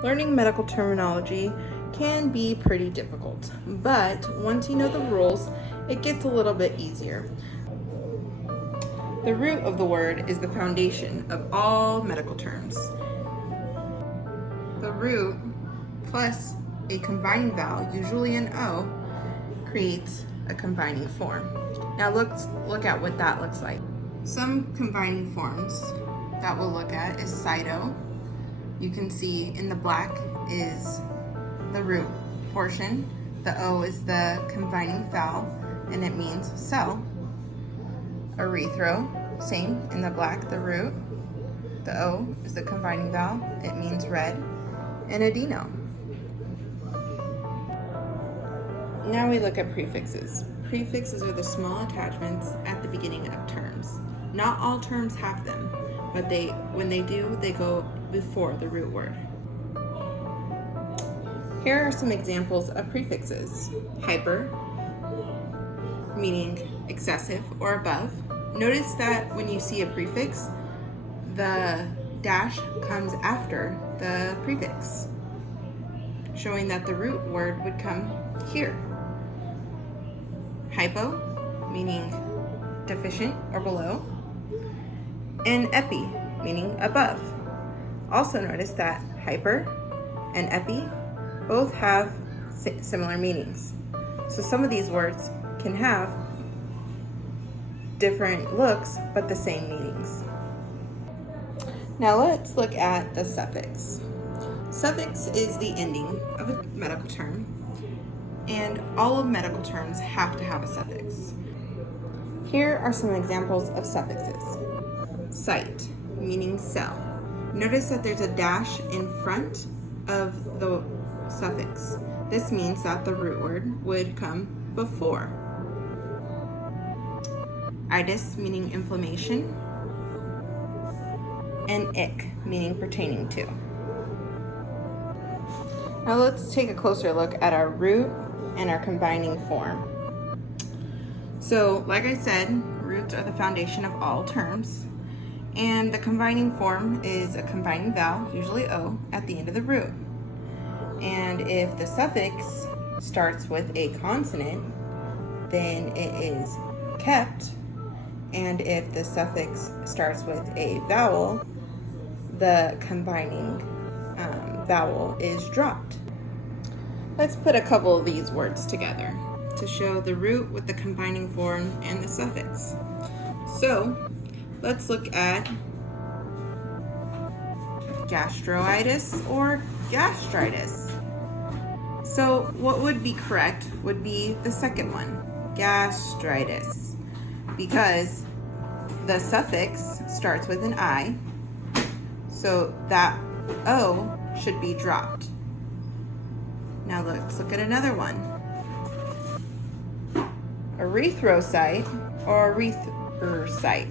Learning medical terminology can be pretty difficult, but once you know the rules, it gets a little bit easier. The root of the word is the foundation of all medical terms. The root plus a combining vowel, usually an O, creates a combining form. Now let's look at what that looks like. Some combining forms that we'll look at is cyto. You can see in the black is the root portion. The O is the combining vowel, and it means cell. Erythro, same in the black, the root. The O is the combining vowel, it means red. And adeno. Now we look at prefixes. Prefixes are the small attachments at the beginning of terms. Not all terms have them, but when they do, they go before the root word. Here are some examples of prefixes. Hyper, meaning excessive or above. Notice that when you see a prefix, the dash comes after the prefix, showing that the root word would come here. Hypo, meaning deficient or below, and epi, meaning above. Also notice that hyper and epi both have similar meanings. So some of these words can have different looks, but the same meanings. Now let's look at the suffix. Suffix is the ending of a medical term, and all of medical terms have to have a suffix. Here are some examples of suffixes. Site, meaning cell. Notice that there's a dash in front of the suffix. This means that the root word would come before. Itis, meaning inflammation. And ick, meaning pertaining to. Now let's take a closer look at our root and our combining form. So, like I said, roots are the foundation of all terms, and the combining form is a combining vowel, usually O, at the end of the root. And if the suffix starts with a consonant, then it is kept, and if the suffix starts with a vowel, the combining vowel is dropped. Let's put a couple of these words together to show the root with the combining form and the suffix. So let's look at gastroitis or gastritis. So what would be correct would be the second one, gastritis, because the suffix starts with an I, so that O should be dropped. Now let's look at another one. Erythrocyte or erythrocyte.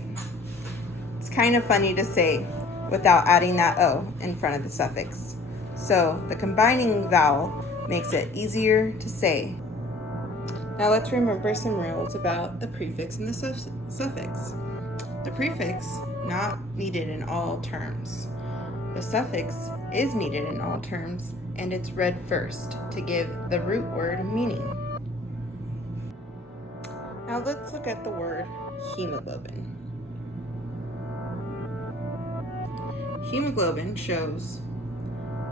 It's kind of funny to say without adding that O in front of the suffix. So the combining vowel makes it easier to say. Now let's remember some rules about the prefix and the suffix. The prefix, not needed in all terms. The suffix is needed in all terms, and it's read first to give the root word meaning. Now let's look at the word hemoglobin. Hemoglobin shows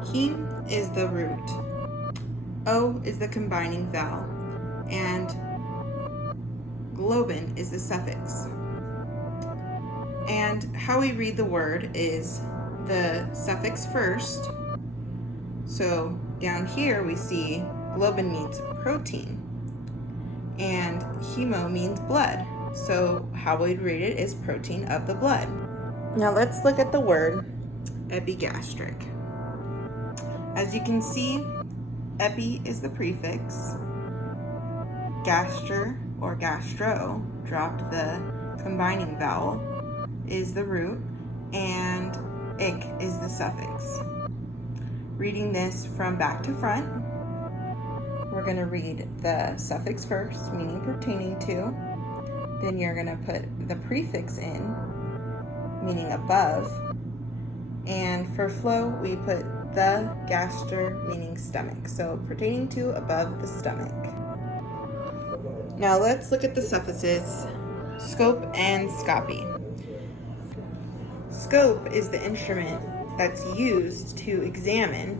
heme is the root, O is the combining vowel, and globin is the suffix. And how we read the word is the suffix first. So down here we see globin means protein, and hemo means blood. So how we'd read it is protein of the blood. Now let's look at the word epigastric. As you can see, epi is the prefix, gastro or gastro, dropped the combining vowel, is the root, and ick is the suffix. Reading this from back to front, we're going to read the suffix first, meaning pertaining to. Then you're going to put the prefix in, meaning above. And for flow, we put the gaster meaning stomach, so pertaining to above the stomach. Now let's look at the suffixes scope and scopy. Scope is the instrument that's used to examine,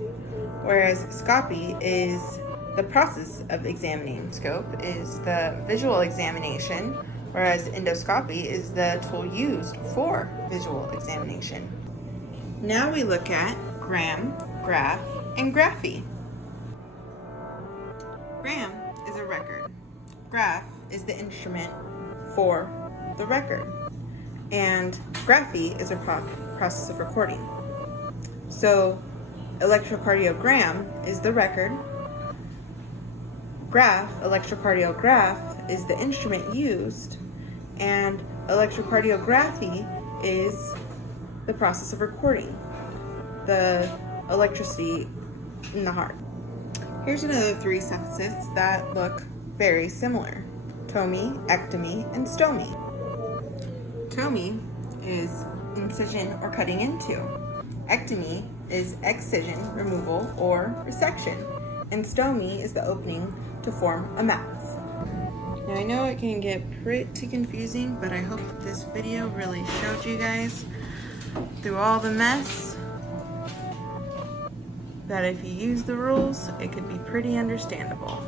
whereas scopy is the process of examining. Scope is the visual examination, whereas endoscopy is the tool used for visual examination. Now we look at gram, graph, and graphy. Gram is a record. Graph is the instrument for the record. And graphy is a process of recording. So electrocardiogram is the record. Electrocardiograph is the instrument used, and electrocardiography is the process of recording the electricity in the heart. Here's another 3 suffixes that look very similar: tomy, ectomy, and stomy. Tomy is incision or cutting into. Ectomy is excision, removal, or resection. And stomy is the opening to form a mouth. Now I know it can get pretty confusing, but I hope that this video really showed you guys through all the mess that if you use the rules, it could be pretty understandable.